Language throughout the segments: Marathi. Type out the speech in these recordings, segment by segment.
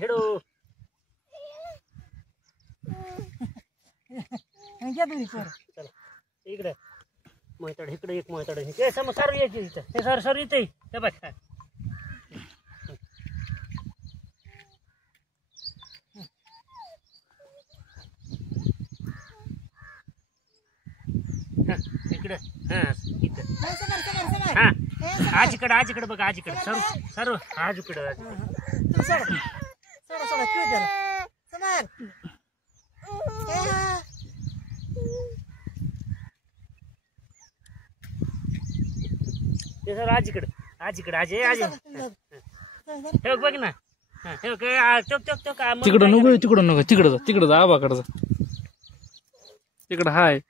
हिडो चला इकडे मोयतड इकडे एक मोयतड हे समोर सर यायचे इथं हे सर येते हे बघ इकडे हा इथं हा आजीकडे बघ आजीकडे सर आजूकडे ते सर आजीकडे आजी हे बघ ना हे तिकडं नको तिकडं जा आबाकडे जा तिकडं हाय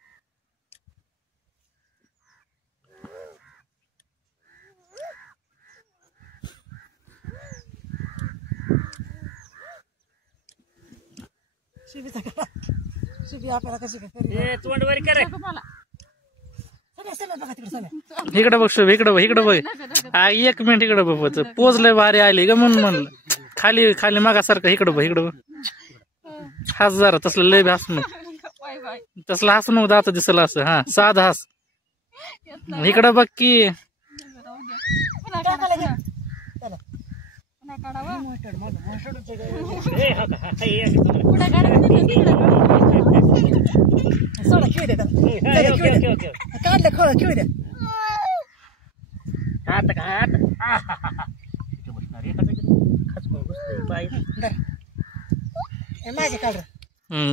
तोंड वर करे इकडे बघ शुभ इकडे बघ एक मिनिट इकडे बघ पोचलंय भारी आली ग म्हणून म्हणलं खाली मागासारखं इकडे बघ हास जरा तसलं लय हसणं तसलं हसणं दात दिसलं असं हा साधा हास इकडे बघ की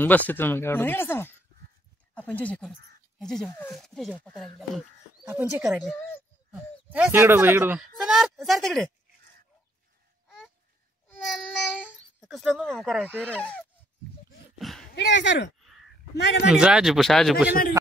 बस तिथं आपण जे करू आपण जे करायचे इकडं सर तिकडे कसलं करायचं आजी पुश